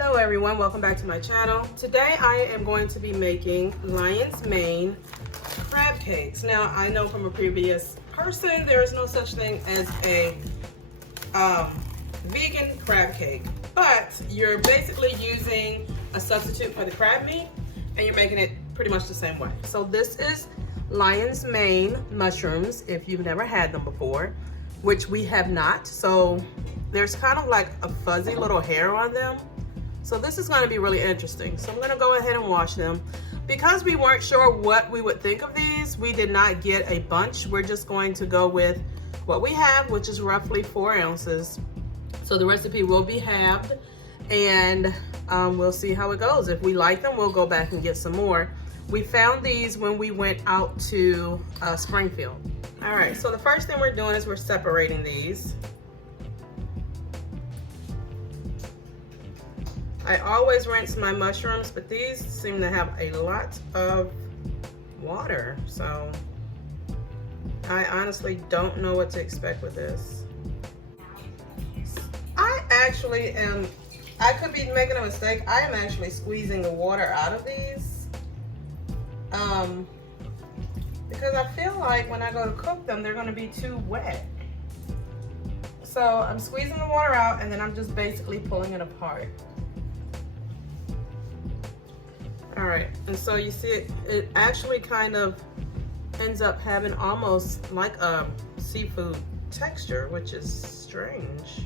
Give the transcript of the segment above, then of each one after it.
Hello everyone, welcome back to my channel. Today I am going to be making lion's mane crab cakes. Now I know from a previous person there is no such thing as a vegan crab cake, but you're basically using a substitute for the crab meat and you're making it pretty much the same way. So this is lion's mane mushrooms if you've never had them before, which we have not. So there's kind of like a fuzzy little hair on them. So this is going to be really interesting. So I'm going to go ahead and wash them. Because we weren't sure what we would think of these, we did not get a bunch. We're just going to go with what we have, which is roughly 4 ounces. So the recipe will be halved and we'll see how it goes. If we like them, we'll go back and get some more. We found these when we went out to Springfield. All right, so the first thing we're doing is we're separating these. I always rinse my mushrooms, but these seem to have a lot of water, so I honestly don't know what to expect with this. I could be making a mistake. I am actually squeezing the water out of these because I feel like when I go to cook them, they're gonna be too wet. So I'm squeezing the water out and then I'm just basically pulling it apart. All right, and so you see it actually kind of ends up having almost like a seafood texture, which is strange.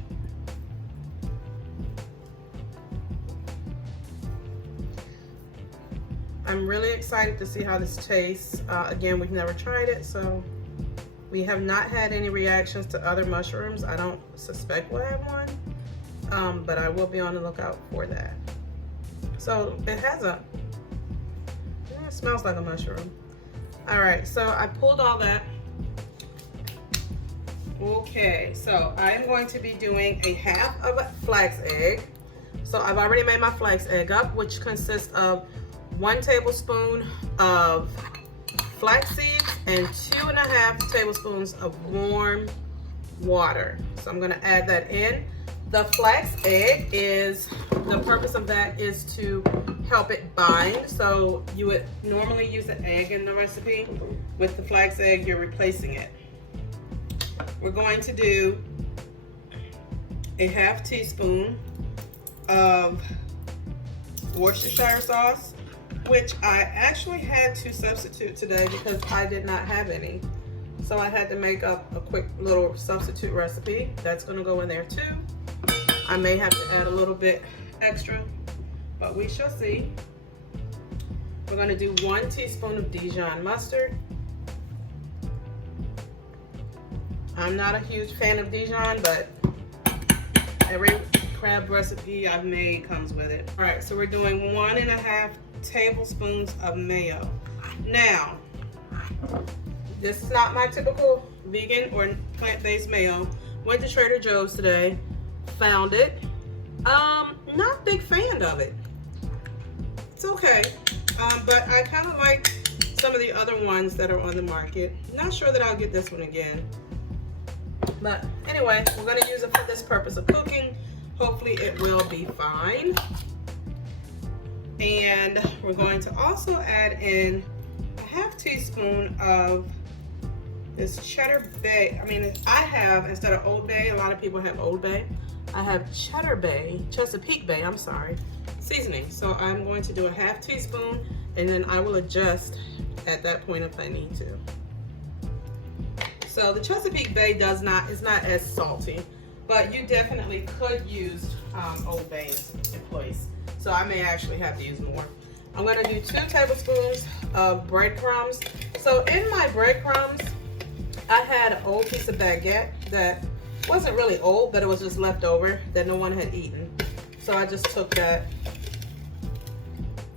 I'm really excited to see how this tastes. Again, we've never tried it, so we have not had any reactions to other mushrooms. I don't suspect we'll have one, but I will be on the lookout for that. So it has a, it smells like a mushroom. All right, so I pulled all that. Okay, so I am going to be doing a half of a flax egg. So I've already made my flax egg up, which consists of 1 tablespoon of flax seeds and 2.5 tablespoons of warm water. So I'm gonna add that in. The flax egg is, the purpose of that is to help it bind. So you would normally use an egg in the recipe. With the flax egg, you're replacing it. We're going to do a ½ teaspoon of Worcestershire sauce, which I actually had to substitute today because I did not have any. So I had to make up a quick little substitute recipe. That's gonna go in there too. I may have to add a little bit extra, but we shall see. We're gonna do 1 teaspoon of Dijon mustard. I'm not a huge fan of Dijon, but every crab recipe I've made comes with it. All right, so we're doing 1.5 tablespoons of mayo. Now, this is not my typical vegan or plant-based mayo. Went to Trader Joe's today, found it. Not a big fan of it. It's okay, but I kind of like some of the other ones that are on the market. Not sure that I'll get this one again. But anyway, we're gonna use it for this purpose of cooking. Hopefully it will be fine. And we're going to also add in a ½ teaspoon of this cheddar bay. I mean, I have, instead of Old Bay, a lot of people have Old Bay. I have Chesapeake Bay, I'm sorry, seasoning. So I'm going to do a ½ teaspoon and then I will adjust at that point if I need to. So the Chesapeake Bay is not as salty, but you definitely could use Old Bay in place. So I may actually have to use more. I'm gonna do 2 tablespoons of breadcrumbs. So in my breadcrumbs, I had an old piece of baguette that wasn't really old, but it was just left over that no one had eaten. So I just took that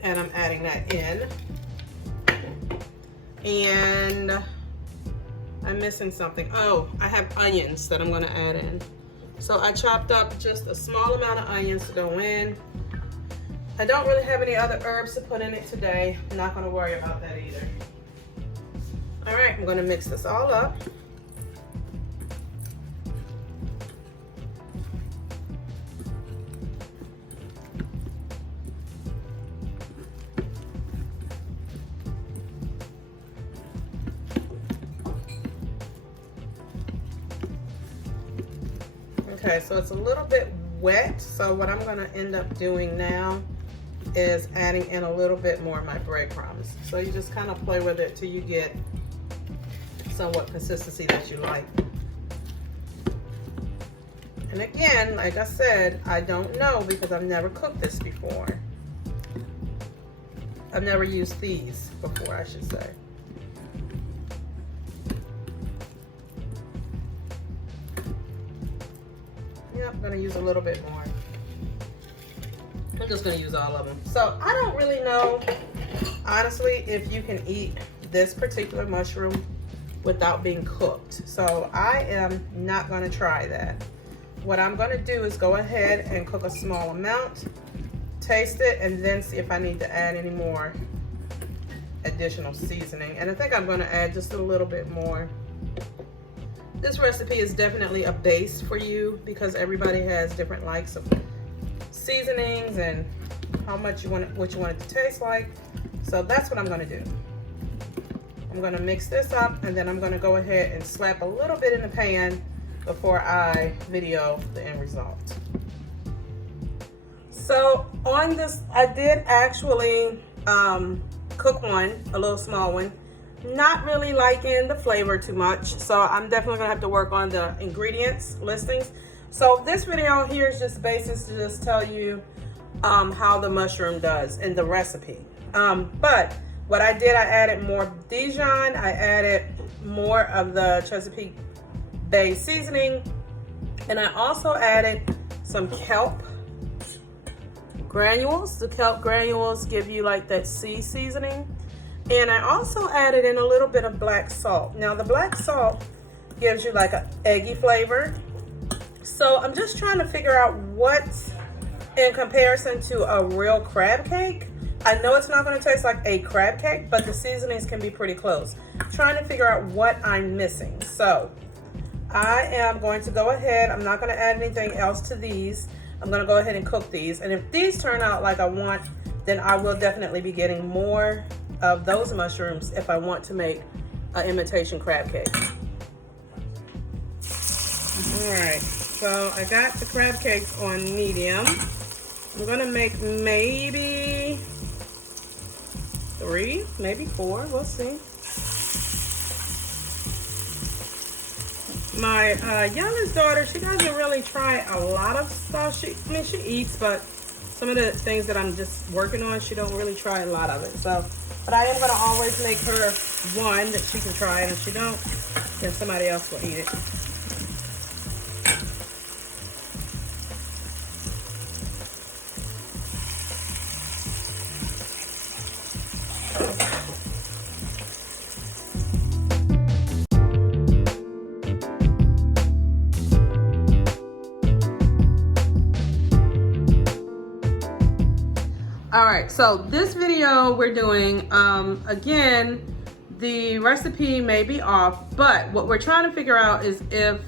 and I'm adding that in. And I'm missing something. Oh, I have onions that I'm gonna add in. So I chopped up just a small amount of onions to go in. I don't really have any other herbs to put in it today. I'm not gonna worry about that either. All right, I'm gonna mix this all up. Okay, so it's a little bit wet. So what I'm gonna end up doing now is adding in a little bit more of my breadcrumbs. So you just kind of play with it till you get somewhat consistency that you like. And again, like I said, I don't know because I've never cooked this before. I've never used these before, I should say. Yeah, I'm gonna use a little bit more. I'm just gonna use all of them. So I don't really know, honestly, if you can eat this particular mushroom without being cooked. So I am not gonna try that. What I'm gonna do is go ahead and cook a small amount, taste it, and then see if I need to add any more additional seasoning. And I think I'm gonna add just a little bit more. This recipe is definitely a base for you because everybody has different likes of seasonings and how much you want it, what you want it to taste like. So that's what I'm gonna do. I'm gonna mix this up and then I'm gonna go ahead and slap a little bit in the pan before I video the end result. So on this, I did actually cook one, a little small one. Not really liking the flavor too much, so I'm definitely gonna have to work on the ingredients listings. So this video here is just basics to just tell you how the mushroom does in the recipe. But what I did, I added more Dijon, I added more of the Chesapeake Bay seasoning, and I also added some kelp granules. The kelp granules give you like that sea seasoning. And I also added in a little bit of black salt. Now the black salt gives you like an eggy flavor. So I'm just trying to figure out what, in comparison to a real crab cake, I know it's not gonna taste like a crab cake, but the seasonings can be pretty close. Trying to figure out what I'm missing. So I am going to go ahead, I'm not gonna add anything else to these. I'm gonna go ahead and cook these. And if these turn out like I want, then I will definitely be getting more of those mushrooms if I want to make an imitation crab cake. All right, so I got the crab cakes on medium. I'm gonna make maybe 3, maybe 4, we'll see. My youngest daughter, she doesn't really try a lot of stuff. She eats, but some of the things that I'm just working on, she don't really try a lot of it. So, but I am gonna always make her one that she can try, and if she don't, then somebody else will eat it. All right, so this video we're doing, again, the recipe may be off, but what we're trying to figure out is if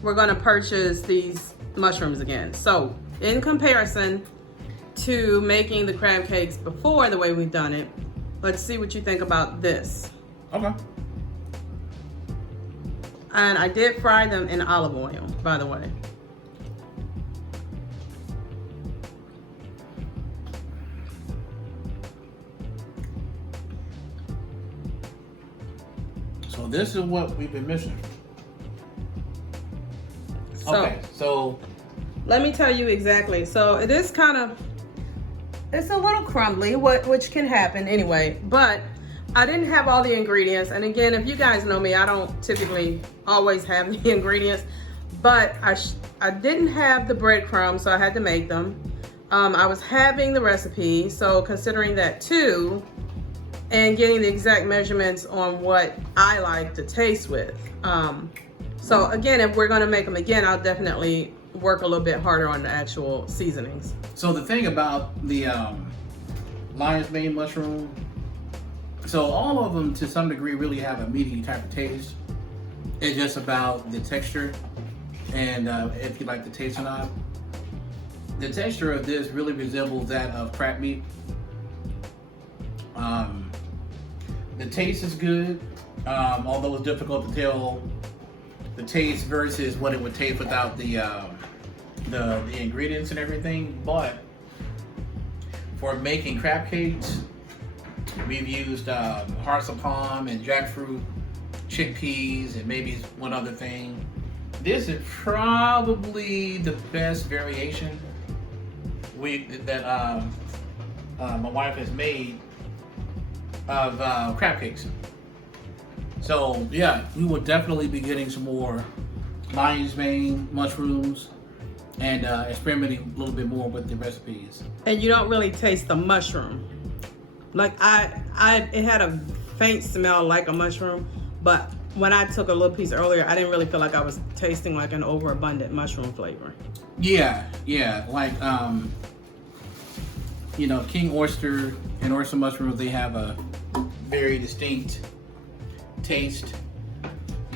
we're gonna purchase these mushrooms again. So in comparison to making the crab cakes before, the way we've done it, let's see what you think about this. Okay. And I did fry them in olive oil, by the way. So this is what we've been missing. So, okay, so let me tell you exactly. So it is kind of, it's a little crumbly, which can happen anyway, but I didn't have all the ingredients. And again, if you guys know me, I don't typically always have the ingredients, but I didn't have the breadcrumbs, so I had to make them. I was having the recipe, so considering that too, and getting the exact measurements on what I like to taste with. So again, if we're gonna make them again, I'll definitely work a little bit harder on the actual seasonings. So the thing about the lion's mane mushroom, so all of them to some degree really have a meaty type of taste. It's just about the texture and if you like the taste or not. The texture of this really resembles that of crab meat. The taste is good, although it's difficult to tell the taste versus what it would taste without the the ingredients and everything, but for making crab cakes, we've used hearts of palm and jackfruit, chickpeas, and maybe one other thing. This is probably the best variation that my wife has made of crab cakes. So yeah, we will definitely be getting some more lion's mane mushrooms and experimenting a little bit more with the recipes. And you don't really taste the mushroom. Like it had a faint smell like a mushroom, but when I took a little piece earlier, I didn't really feel like I was tasting like an overabundant mushroom flavor. Yeah, like king oyster and oyster mushrooms, they have a very distinct taste.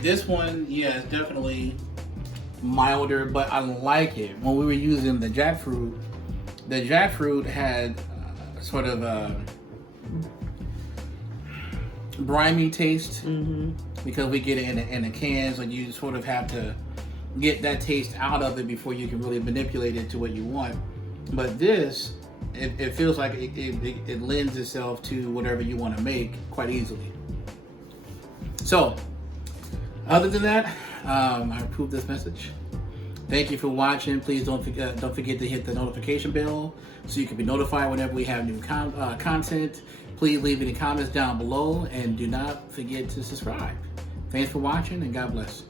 This one, yeah, is definitely milder, but I like it. When we were using the jackfruit had sort of a briny taste, because we get it in a can, so you sort of have to get that taste out of it before you can really manipulate it to what you want. But this, it feels like it lends itself to whatever you want to make quite easily. So, other than that, I approve this message. Thank you for watching. Please don't forget to hit the notification bell so you can be notified whenever we have new content. Please leave any comments down below, and do not forget to subscribe. Thanks for watching, and God bless.